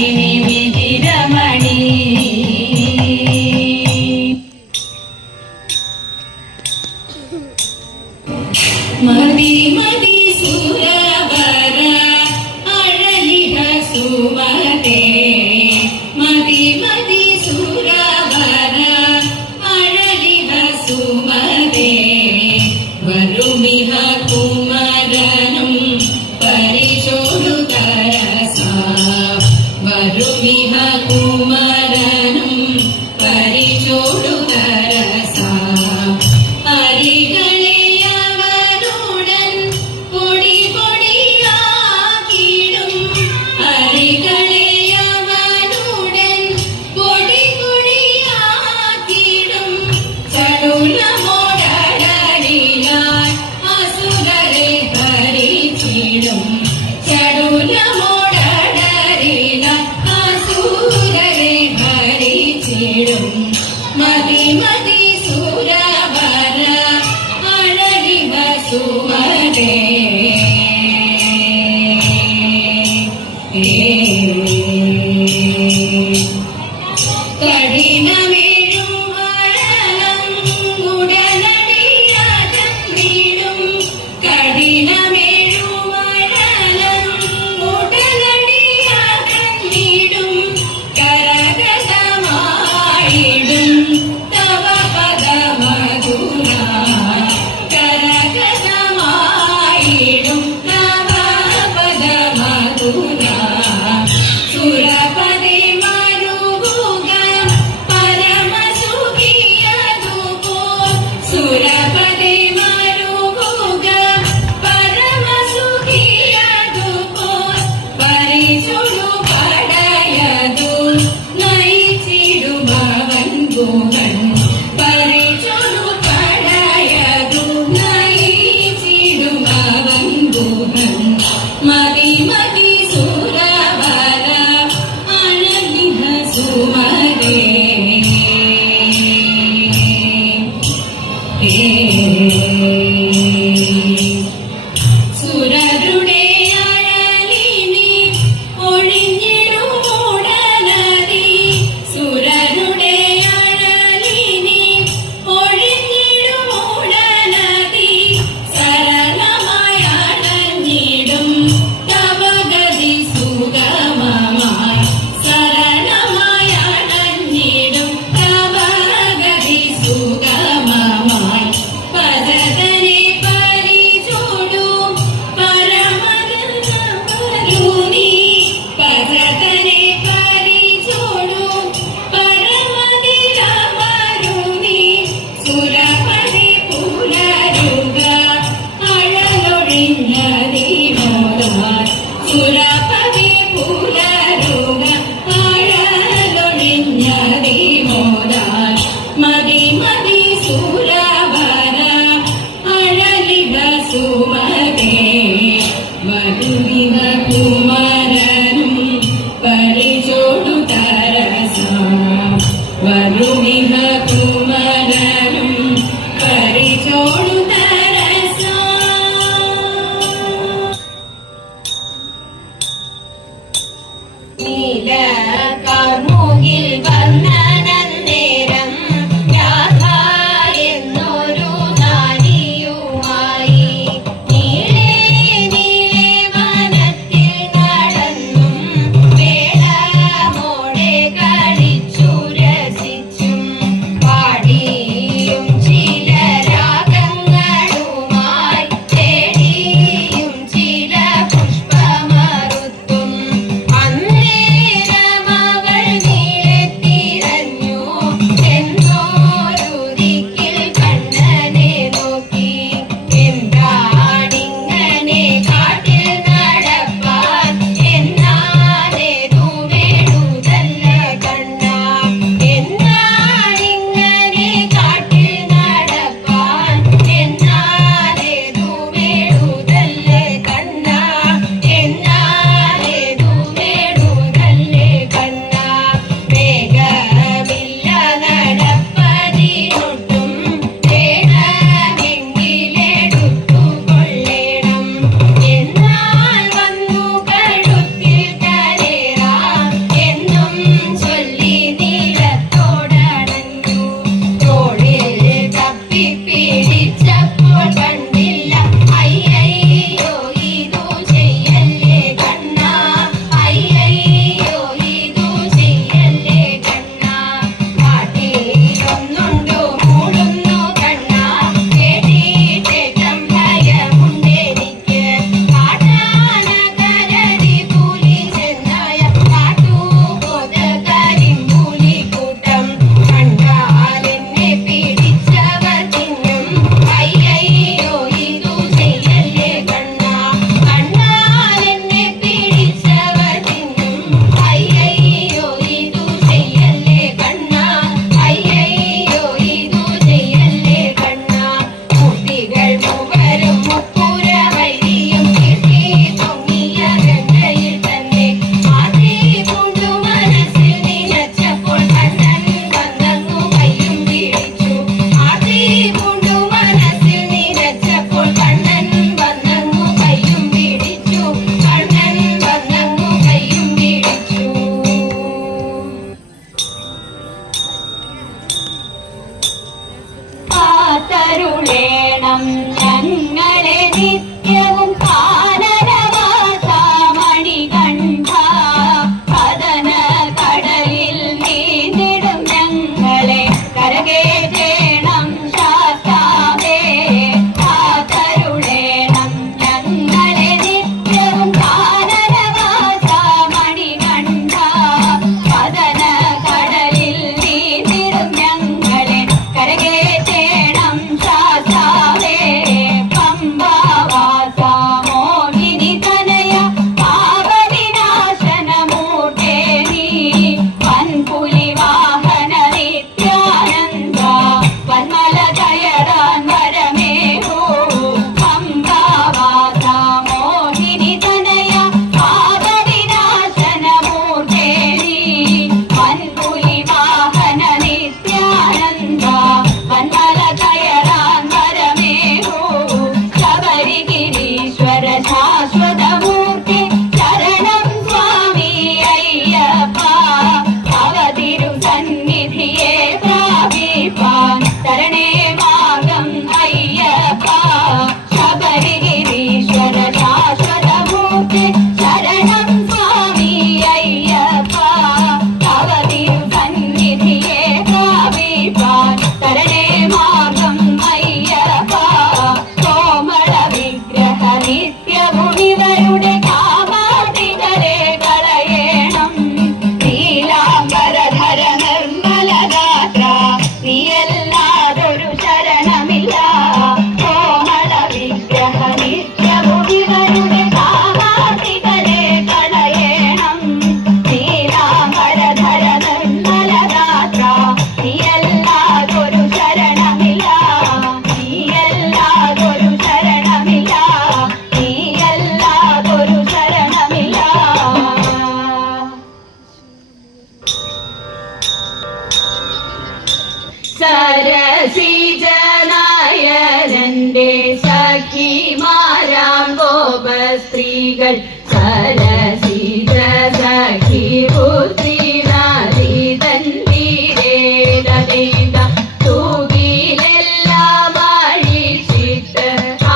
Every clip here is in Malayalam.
ഭാഷിണി വിതിരമണി മതി മതി സുരവര അഴലിഹ സുമതേ മതി മതി സുരവര അഴലിഹ സുമതേ വരുമിഹ കുമരനും പരിശോധുതരസ വരുമിഹ കുമരനും പരിശോധുതരസ അരികളെയവനുടൻ പൊടി പൊടിയാക്കിടും അരികളെയവനുടൻ പൊടി പൊടിയാക്കിടും ചടുലമോടടിയാൻ അസുരരെ ഭരിച്ചിടും ചടുലമോടടിയാൻ അസുരരെ ഭരിച്ചിടും മതി മതി സുരവര അഴലിഹ സുമതേ കഠിനമേഴും അഴലം ഉടനടിയാതീടും കഠിനമേഴും അഴലം ഉടനടിയാതീടും കരഗതമായിടും തവ പദമധുര കരഗതമായിടും തവ പദമധുര സുരപദേ മരുകുക പരമസുഖിയതുപോൽ സുരപദേ മരുകുക പരമസുഖിയതുപോൽ പരിചൊടു പടയതു നയിച്ചിടുമവൻ ഗുഹൻ പരിചൊടു പടയതു നയിച്ചിടുമവൻ ഗുഹൻ മതി മതി സുരവര അഴലിഹ സുമതേ സുരരുടെ അഴലിനി ഒഴിഞ്ഞിടുമുടനതി സുരരുടെ അഴലിനി ഒഴിഞ്ഞിടുമുടനതി സരളമായി അടഞ്ഞിടും തവഗതി സുഗമമായി സരളമായി അടഞ്ഞിടും തവഗതി സുഗമമായി പദതനെ പരിചോടു പരമദനമരുനി പദതനെ പരിചോടു പരമദിരമരുനി സുരപതി പുലരുക അഴലൊഴിഞ്ഞതിമോദാൻ സുരപതി പുലരുക അഴലൊഴിഞ്ഞതിമോദാൻ മതി മതി സുരവര അഴലിഹ സുമതേ വരുമിഹ കുമരനും പരിചോടു തരസ വരുമിഹ കുമരനും പരിചോടു തരസ നീല കാർമുകിൽ വർണ്ണനന്നേരം രാധ എന്നൊരു നാരിയുമായി നീളെ നീളെ വനത്തിൽ നടന്നും വേളമോടെ കളിച്ചു രസിച്ചും പാടിയും ചില രാഗങ്ങളുമായി തേടിയും ചില പുഷ്പമറുത്തും അന്നേരം അവൾ നീളെ കൃഷ്ണന്റെ സഖിമാരാം ഗോപസ്ത്രീകൾ സരസിജ സഖി പുത്രി നദീതൻ തീരേത തൂകിലെല്ലാം അഴിച്ചിട്ട്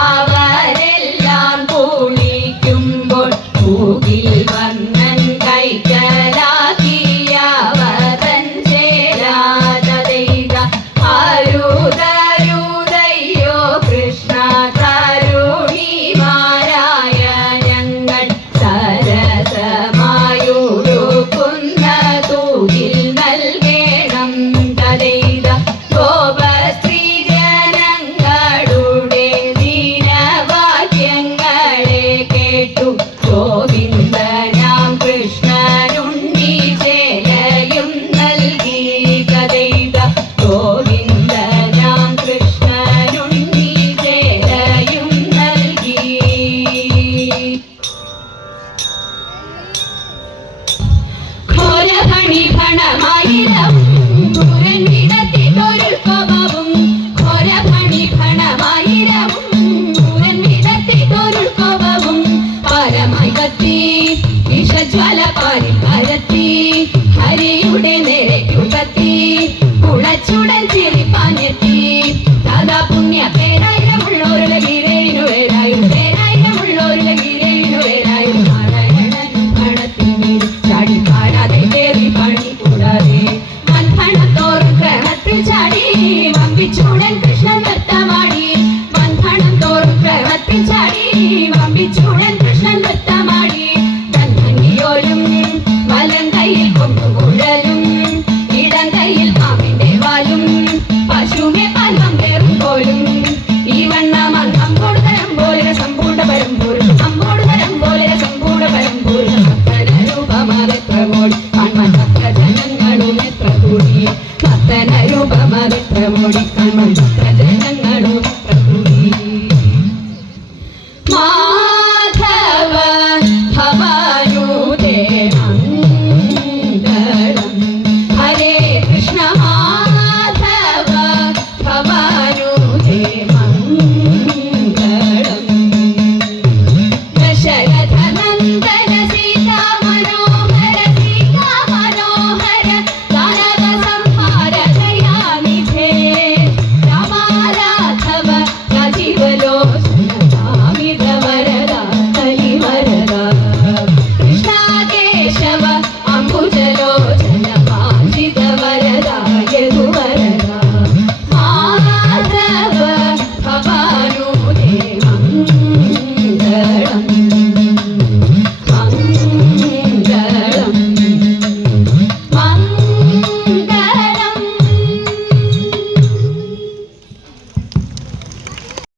അവരെല്ലാം കുളിക്കുമ്പോൾ തൂകിൽ വന്നൻ കൈക്കലാക്കിയവതൻ ചേരാതൈത അരുതരുതയ്യോ കൃഷ്ണ തരുണിമാരായ ഞങ്ങൾ സരസമായുടുക്കുന്ന തൂകിൽ നൽകണം തദൈത ഗോപസ്ത്രീ ജനങ്ങളുടെ ദീനവാക്യങ്ങളെ കേട്ടു ഗോവിന്ദനാം കൃഷ്ണനുണ്ണി ചേലയും നൽകി തദൈത ഗോവിന്ദനാം കൃഷ്ണനുണ്ണി ചേലയും നൽകി ഘോരഫണിഫണമായിരവും ഘോരൻ വിടത്തിട്ടൊരു കോപവും ഘോരഫണിഫണമായിരവും ഘോരൻ വിടത്തിട്ടൊരു കോപവും പരമായി കത്തി വിഷജ്വാല പരിപരത്തി ഹരിയുടെ നേരേക്കു കത്തി കുളച്ചുടൻ ചിരിപ്പാഞ്ഞെത്തി സദാ പുണ്യ പേരായിരമുള്ളോരുല ഗീരേഴിനു പേരായും പേരായിരമുള്ളോരുല ഗീരേഴിനു പേരായും നാരായണൻ പണത്തിന്മേൽ ചാടി പാടാതെ കേറി പണി കൂടാതെ മൻഭണത്തോറും ക്രമത്തിൽ ചാടി വമ്പിച്ചൂടൻ കൃഷ്ണൻ നൃത്തമാടി മൻഭണം തോറും ക്രമത്തിൽ ചാടി വമ്പിച്ചൂടൻ കൃഷ്ണൻ നൃത്തമാടി തൻ ഭംഗിയോലും വലം കയ്യിൽ കൊണ്ടുപോ